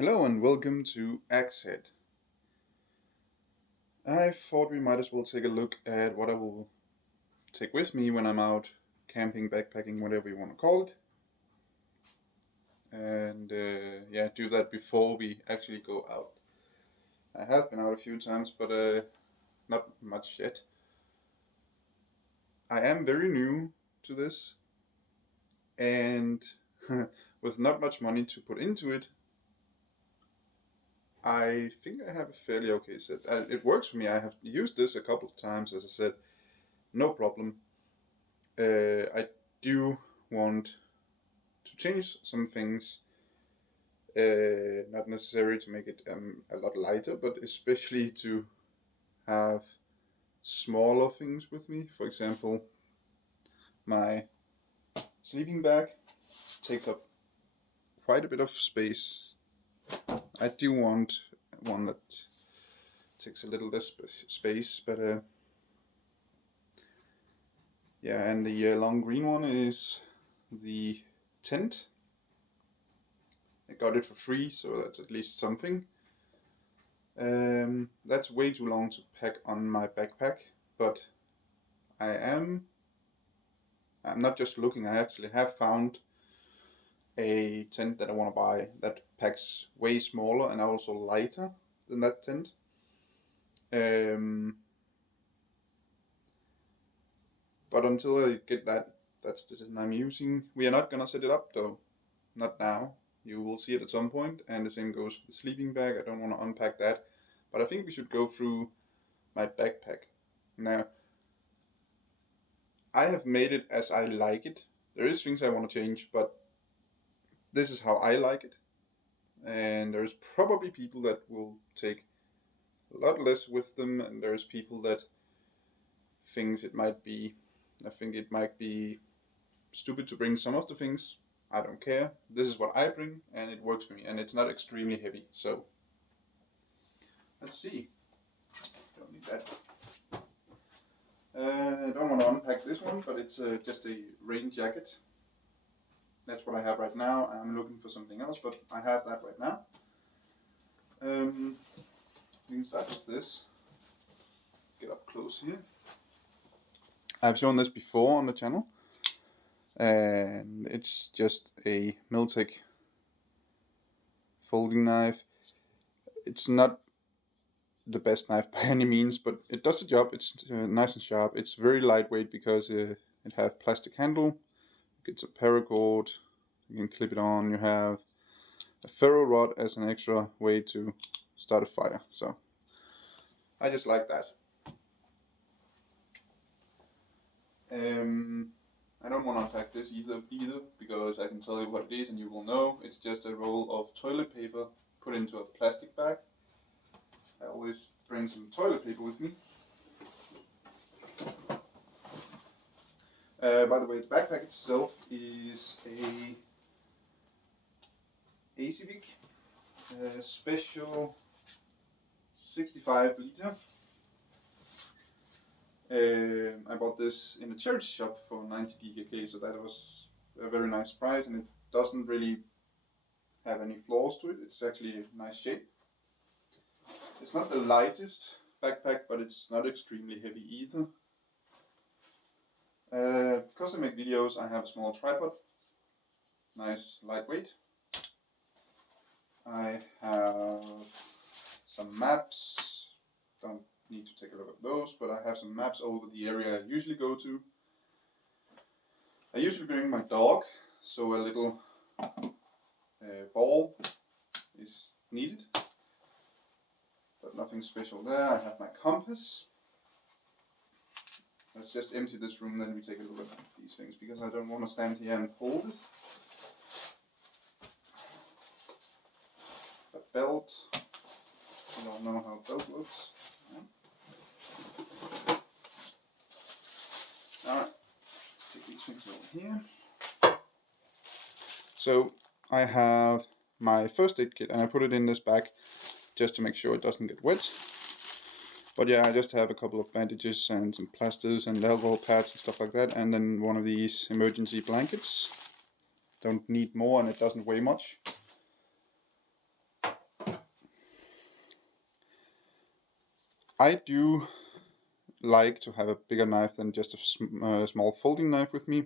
Hello and welcome to anwser. I thought we might as well take a look at what I will take with me when I'm out camping, backpacking, whatever you want to call it. And do that before we actually go out. I have been out a few times, but not much yet. I am very new to this, and with not much money to put into it, I think I have a fairly okay set. It works for me. I have used this a couple of times, as I said, no problem. I do want to change some things, not necessarily to make it a lot lighter, but especially to have smaller things with me. For example, my sleeping bag takes up quite a bit of space. I do want one that takes a little less space, but yeah, and the long green one is the tent. I got it for free, so that's at least something. That's way too long to pack on my backpack, but I'm not just looking, I actually have found a tent that I want to buy that packs way smaller and also lighter than that tent. But until I get that, that's the tent I'm using. We are not gonna set it up though, not now. You will see it at some point, and the same goes for the sleeping bag. I don't want to unpack that, but I think we should go through my backpack. Now, I have made it as I like it. There is things I want to change, but this is how I like it. And there's probably people that will take a lot less with them, and there's people that thinks it might be, I think it might be stupid to bring some of the things. I don't care. This is what I bring, and it works for me, and it's not extremely heavy. So let's see. Don't need that. I don't want to unpack this one, but it's just a rain jacket. That's what I have right now. I'm looking for something else, but I have that right now. We can start with this. Get up close here. I've shown this before on the channel, and it's just a Miltech folding knife. It's not the best knife by any means, but it does the job. It's nice and sharp. It's very lightweight because it has plastic handle. It's a paracord. You can clip it on. You have a ferro rod as an extra way to start a fire. So I just like that. I don't want to unpack this either because I can tell you what it is and you will know. It's just a roll of toilet paper put into a plastic bag. I always bring some toilet paper with me. By the way, the backpack itself is a ACVIC special 65 liter. I bought this in a charity shop for 90 DKK, so that was a very nice price, and it doesn't really have any flaws to it. It's actually a nice shape. It's not the lightest backpack, but it's not extremely heavy either. Because I make videos, I have a small tripod, nice lightweight. I have some maps, don't need to take a look at those, but I have some maps over the area I usually go to. I usually bring my dog, so a little ball is needed, but nothing special there. I have my compass. Let's just empty this room, then we take a look at these things, because I don't want to stand here and hold it. A belt. I don't know how a belt looks. Alright, let's take these things over here. So I have my first aid kit, and I put it in this bag just to make sure it doesn't get wet. But yeah, I just have a couple of bandages and some plasters and alcohol pads and stuff like that, and then one of these emergency blankets. Don't need more, and it doesn't weigh much. I do like to have a bigger knife than just a small folding knife with me.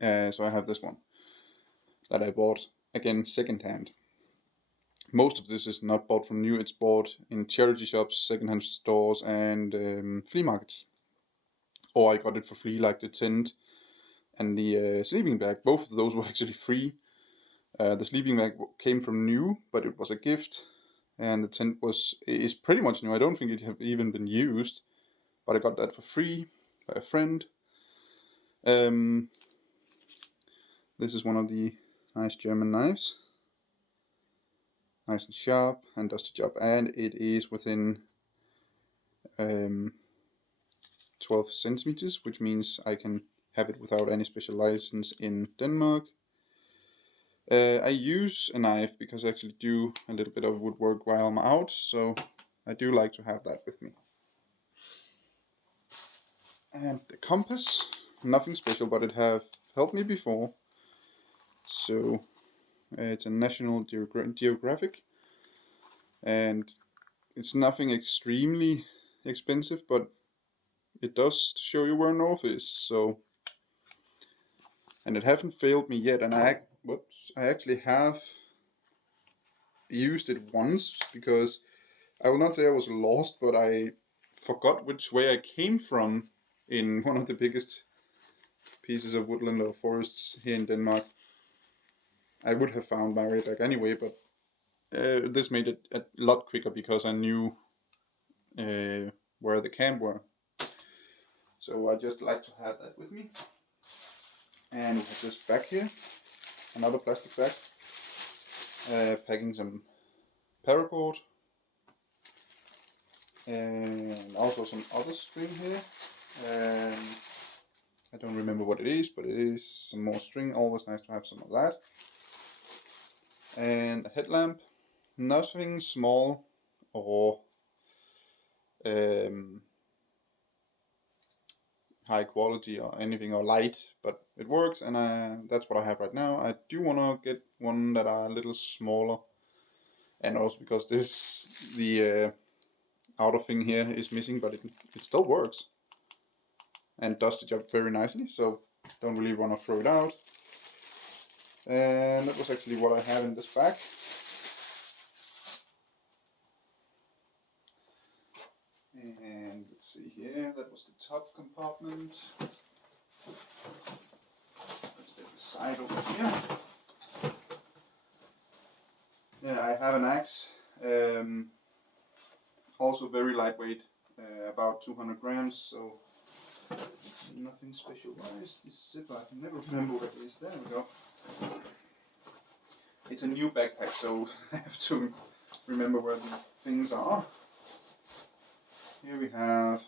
So I have this one that I bought, again, secondhand. Most of this is not bought from new, it's bought in charity shops, secondhand stores, and flea markets. Or I got it for free, like the tent and the sleeping bag. Both of those were actually free. The sleeping bag came from new, but it was a gift. And the tent is pretty much new. I don't think it have even been used, but I got that for free by a friend. This is one of the nice German knives. Nice and sharp and does the job, and it is within 12 centimeters, which means I can have it without any special license in Denmark. I use a knife because I actually do a little bit of woodwork while I'm out, so I do like to have that with me. And the compass, nothing special, but it have helped me before. So it's a National Geographic, and it's nothing extremely expensive, but it does show you where north is. So, and it hasn't failed me yet. And I actually have used it once, because I will not say I was lost, but I forgot which way I came from in one of the biggest pieces of woodland or forests here in Denmark. I would have found my way back anyway, but this made it a lot quicker because I knew where the camp were. So I just like to have that with me. And we have this bag here, another plastic bag, packing some paracord, and also some other string here. I don't remember what it is, but it is some more string. Always nice to have some of that. And a headlamp. Nothing small or high quality or anything, or light, but it works, and that's what I have right now. I do want to get one that are a little smaller, and also because the outer thing here is missing, but it still works and does the job very nicely, so don't really want to throw it out. And that was actually what I have in this bag. And let's see here, that was the top compartment. Let's take the side over here. Yeah, I have an axe, also very lightweight, about 200 grams, so nothing special. Where is this zipper? I can never remember what it is. There we go. It's a new backpack, so I have to remember where the things are. Here we have a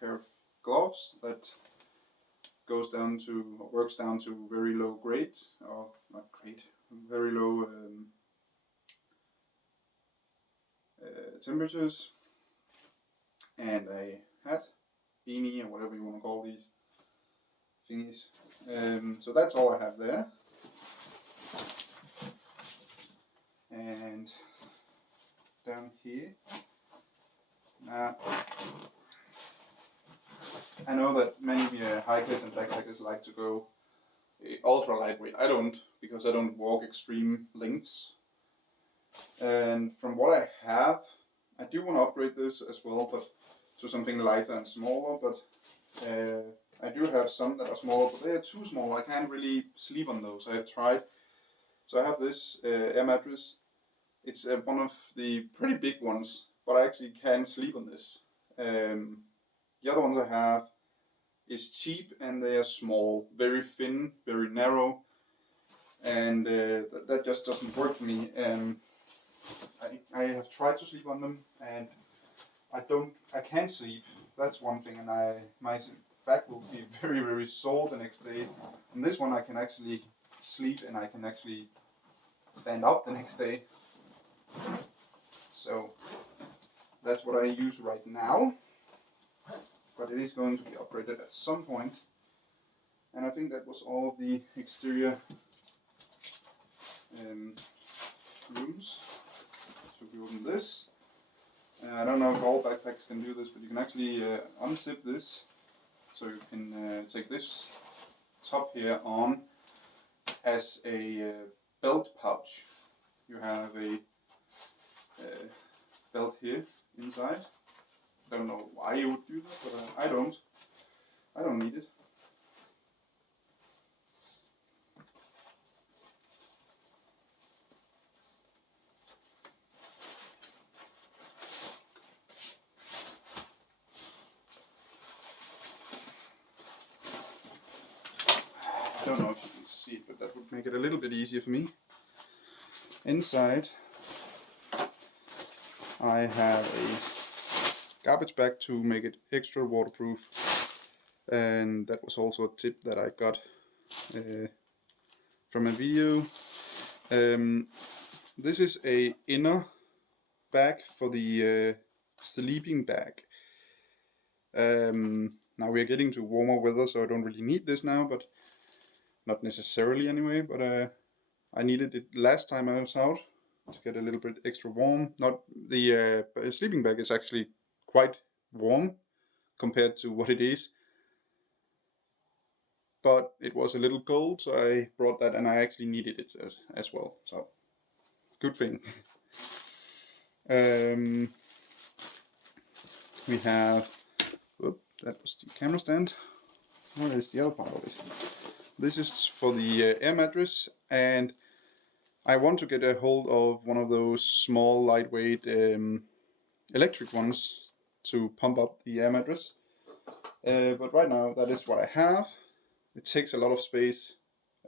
pair of gloves that goes down to, or works down to very low grade, or not grade, very low temperatures, and a hat, beanie, or whatever you want to call these thingies. So that's all I have there. And down here, now I know that many hikers and backpackers like to go ultra lightweight. I don't, because I don't walk extreme lengths. And from what I have, I do want to upgrade this as well, but to something lighter and smaller. But I do have some that are smaller, but they are too small. I can't really sleep on those. I have tried. So I have this air mattress. It's one of the pretty big ones, but I actually can sleep on this. The other ones I have is cheap, and they are small, very thin, very narrow, and that just doesn't work for me. I have tried to sleep on them, and I can't sleep. That's one thing, and my back will be very, very sore the next day. On this one I can actually sleep, and I can actually stand up the next day. So that's what I use right now, but it is going to be upgraded at some point. And I think that was all of the exterior rooms. So we open this. I don't don't know if all backpacks can do this, but you can actually unzip this, so you can take this top here on as a belt pouch. You have a belt here inside. Don't know why you would do that, but I don't. I don't need it. I don't know if you can see it, but that would make it a little bit easier for me. Inside I have a garbage bag to make it extra waterproof, and that was also a tip that I got from a video. This is a inner bag for the sleeping bag. Now we are getting to warmer weather, so I don't really need this now, but not necessarily anyway, but I needed it last time I was out to get a little bit extra warm. Not the sleeping bag is actually quite warm compared to what it is, but it was a little cold, so I brought that, and I actually needed it as well, so good thing. We have, whoop, that was the camera stand. What is the other part of it? This is for the air mattress, and I want to get a hold of one of those small, lightweight electric ones to pump up the air mattress. But right now, that is what I have. It takes a lot of space.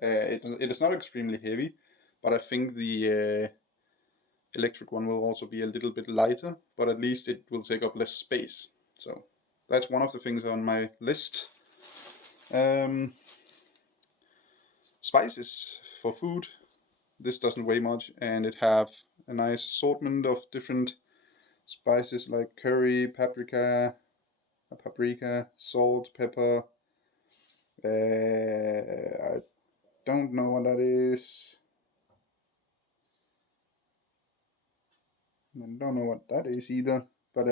It is not extremely heavy, but I think the electric one will also be a little bit lighter, but at least it will take up less space. So that's one of the things on my list. Spices for food. This doesn't weigh much, and it have a nice assortment of different spices like curry, paprika, salt, pepper. I don't know what that is. I don't know what that is either. But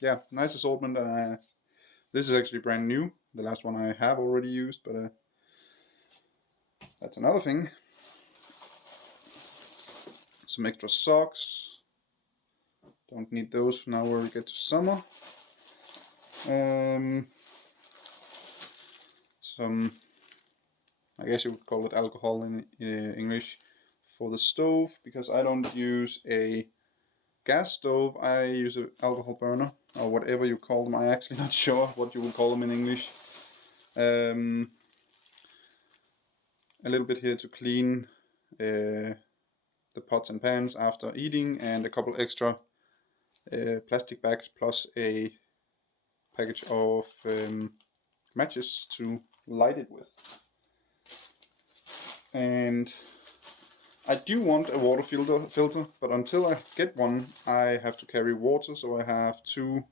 yeah, nice assortment. This is actually brand new. The last one I have already used, but that's another thing. Some extra socks. Don't need those now where we get to summer. Some, I guess you would call it alcohol in English, for the stove, because I don't use a gas stove. I use an alcohol burner, or whatever you call them. I'm actually not sure what you would call them in English. A little bit here to clean the pots and pans after eating, and a couple extra plastic bags, plus a package of matches to light it with. And I do want a water filter, but until I get one, I have to carry water, so I have two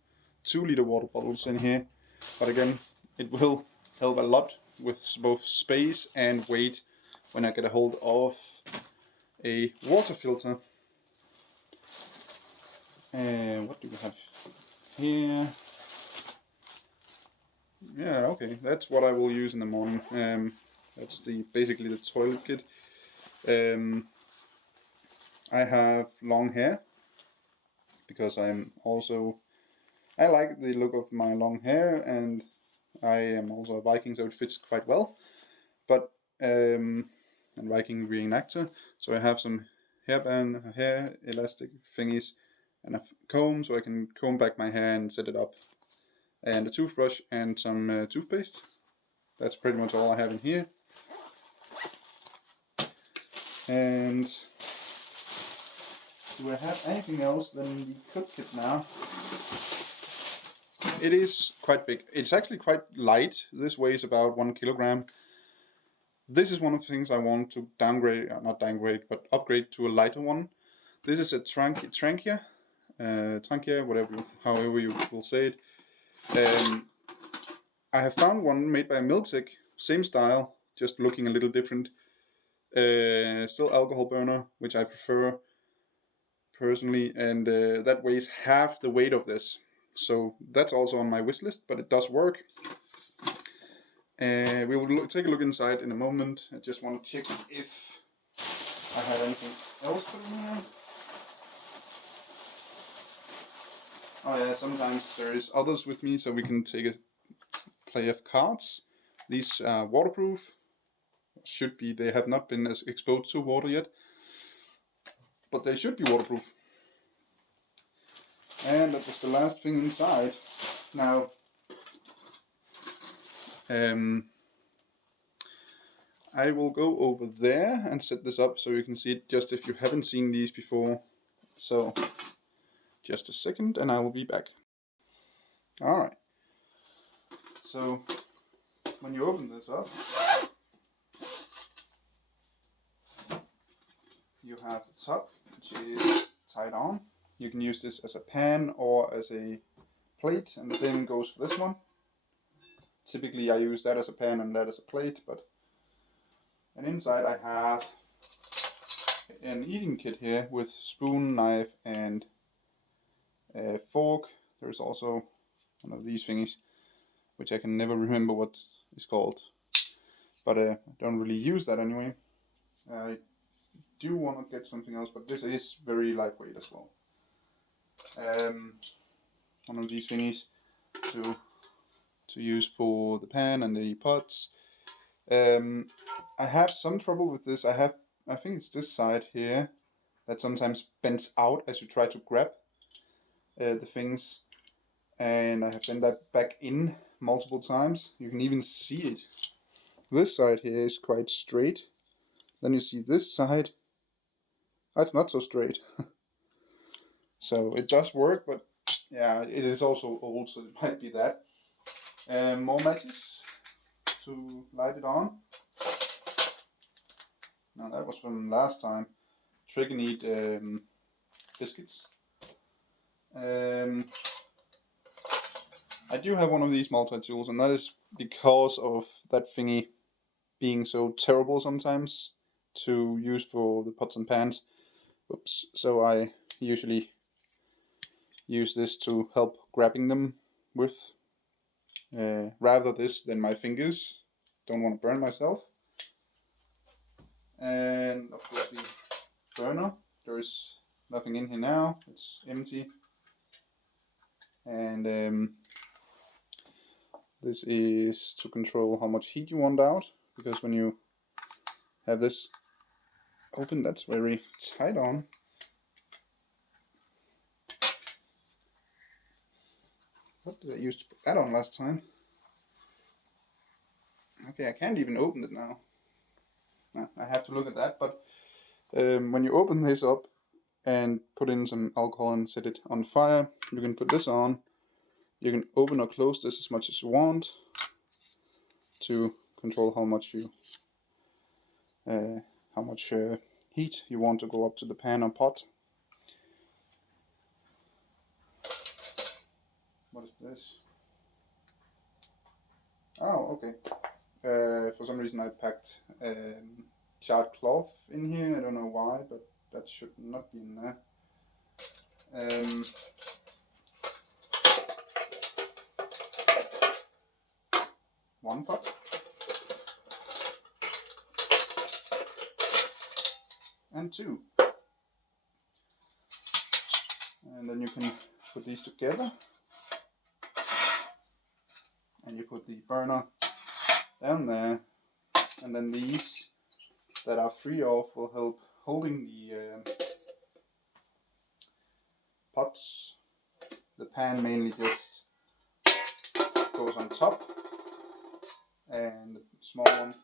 2-liter water bottles in here. But again, it will help a lot with both space and weight when I get a hold of a water filter. And what do we have here? Yeah, okay, that's what I will use in the morning. That's basically the toilet kit. I have long hair because I like the look of my long hair, and I am also a Viking, so it fits quite well. But and Viking reenactor, so I have some hairband, hair elastic thingies, and a comb so I can comb back my hair and set it up, and a toothbrush and some toothpaste. That's pretty much all I have in here. And do I have anything else than the cook kit now? It is quite big. It's actually quite light. This weighs about 1 kilogram. This is one of the things I want to upgrade to a lighter one. This is a Trankia, however you will say it. I have found one made by Miltech, same style, just looking a little different. Still alcohol burner, which I prefer personally, and that weighs half the weight of this. So that's also on my wish list, but it does work. We will take a look inside in a moment. I just want to check if I have anything else put in here. Oh yeah, sometimes there is others with me, so we can take a play of cards. These are waterproof. Should be. They have not been as exposed to water yet, but they should be waterproof. And that was the last thing inside. Now, I will go over there and set this up so you can see it just if you haven't seen these before. So, just a second and I will be back. Alright. So, when you open this up, you have the top, which is tied on. You can use this as a pan or as a plate, and the same goes for this one. Typically I use that as a pan and that as a plate, and inside I have an eating kit here with spoon, knife and a fork. There's also one of these thingies, which I can never remember what it's called, but I don't really use that anyway. I do want to get something else, but this is very lightweight as well. One of these thingies to use for the pan and the pots. I have some trouble with this. I think it's this side here that sometimes bends out as you try to grab the things, and I have bent that back in multiple times. You can even see it. This side here is quite straight. Then you see this side. That's not so straight. So it does work, but yeah, it is also old, so it might be that. More matches to light it on. Now that was from last time. Trick and eat biscuits. I do have one of these multi-tools, and that is because of that thingy being so terrible sometimes to use for the pots and pans. Oops. So I usually use this to help grabbing them with. Rather this than my fingers. Don't want to burn myself. And of course the burner. There is nothing in here now. It's empty. And this is to control how much heat you want out, because when you have this open, that's very tight on. What did I use to put that on last time? Okay, I can't even open it now. I have to look at that, but when you open this up and put in some alcohol and set it on fire, you can put this on. You can open or close this as much as you want to control how much heat you want to go up to the pan or pot. What is this? Oh, okay. For some reason I packed charred cloth in here. I don't know why, but that should not be in there. One pot. And two. And then you can put these together. And you put the burner down there. And then these that are free of will help holding the pots. The pan mainly just goes on top, and the small one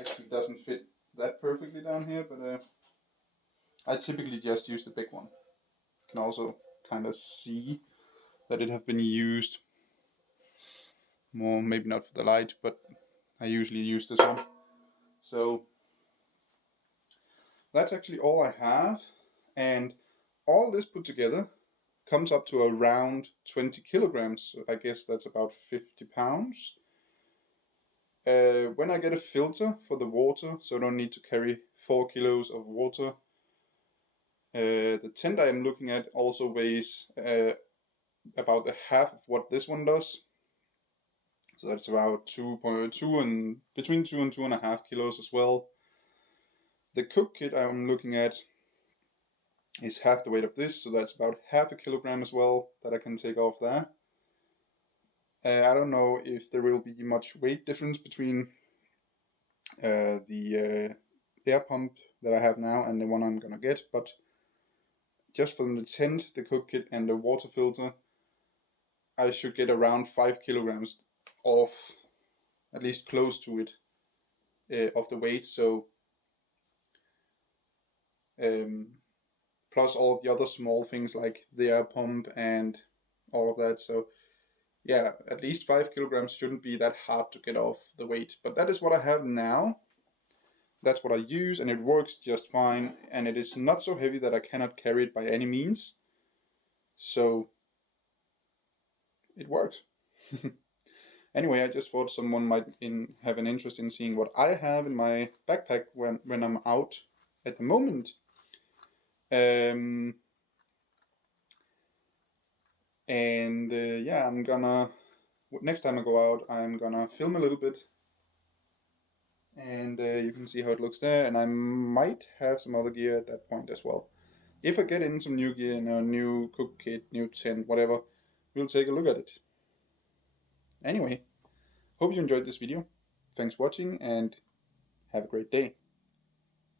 actually doesn't fit that perfectly down here, but I typically just use the big one. You can also kind of see that it have been used more, maybe not for the light, but I usually use this one. So that's actually all I have, and all this put together comes up to around 20 kilograms. So I guess that's about 50 pounds. When I get a filter for the water, so I don't need to carry 4 kilos of water The tent I am looking at also weighs about the half of what this one does. So that's about 2.2 and between 2 and 2.5 kilos as well. The cook kit I'm looking at is half the weight of this, so that's about half a kilogram as well that I can take off there. I don't know if there will be much weight difference between the air pump that I have now and the one I'm gonna get, but just from the tent, the cook kit, and the water filter, I should get around 5 kilograms off, at least close to it, of the weight. So plus all the other small things like the air pump and all of that. So yeah, at least 5 kilograms shouldn't be that hard to get off the weight. But that is what I have now. That's what I use, and it works just fine. And it is not so heavy that I cannot carry it by any means. So it works. Anyway, I just thought someone might have an interest in seeing what I have in my backpack when I'm out at the moment. Yeah, I'm gonna, next time I go out, I'm gonna film a little bit, and you can see how it looks there, and I might have some other gear at that point as well. If I get in some new gear, new cook kit, new tent, whatever, we'll take a look at it. Anyway, hope you enjoyed this video. Thanks for watching, and have a great day.